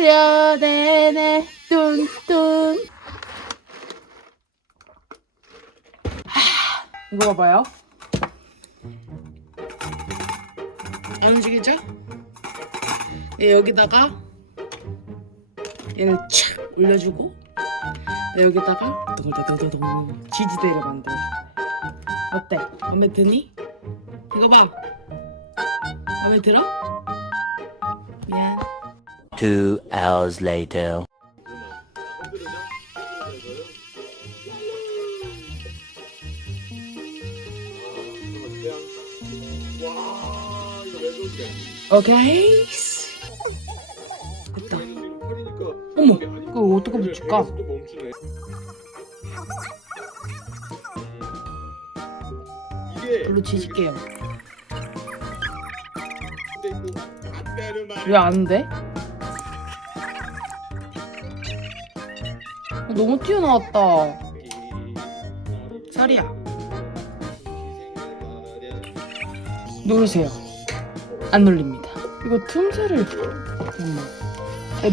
그려내네 뚱뚱 하, 이거 봐봐요 안 움직이죠? 얘 여기다가 얘를 착 올려주고 내 여기다가 동동동동 지지대를 만들어줄 거야 어때? 마음에 드니? 이거 봐 마음에 들어? 미안 Two hours later. 오케이 됐다 어머 그거 어떻게 붙일까? 별로 지질게요 왜 안 돼? 너무 튀어나왔다. 쌀이야. 누르세요. 안 눌립니다. 이거 틈새를 잠깐만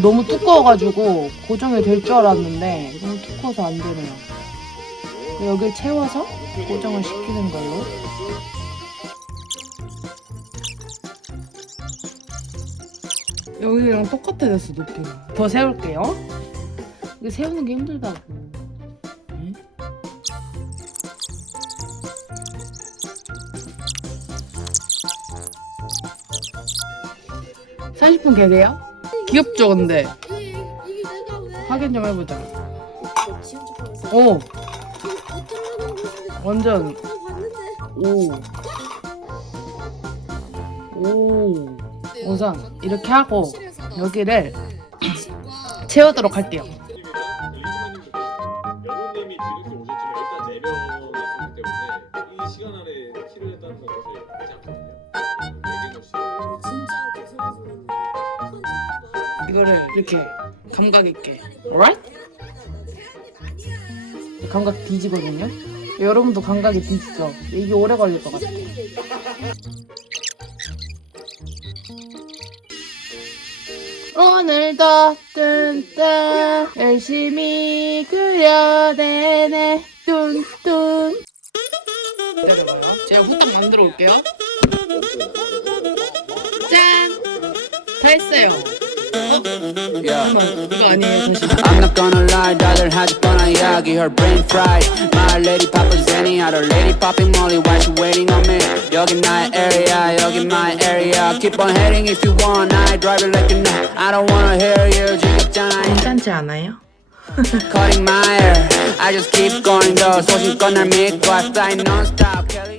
너무 두꺼워가지고 고정이 될 줄 알았는데 너무 두꺼워서 안 되네요. 여기를 채워서 고정을 시키는 걸로. 여기랑 똑같아졌어 높이가 더 세울게요 이거 세우는 게 힘들다고 응? 30분 개돼요? 귀엽죠 근데 이게 이게 내가 왜 확인 좀 해보자 척하면서 오 완전 나 봤는데 오. 오. 우선 이렇게 하고 여기를 채우도록 할게요. 않거든요. 진짜 이거를 이렇게 감각 있게. alright? 감각 뒤지거든요. 여러분도 감각이 뒤지죠. 이게 오래 걸릴 것 같아. 오늘도 뜬뜬 열심히 그려내네 제가 후딱 만들어 올게요 짠! 다 했어요 어? 잠깐만 이거 아니에요 다시 I'm not gonna lie, 다들 하지 뻔한 이야기 Her brain fried My lady papa Zenny Other lady popping molly Why she waiting on me 여긴 나의 area 여긴 my area Keep on heading if you want I drive it like a night I don't wanna hear you 지겹잖아 괜찮지 않아요? Cutting my hair I just keep going though 소신껏 날 믿고 I fly non-stop Kelly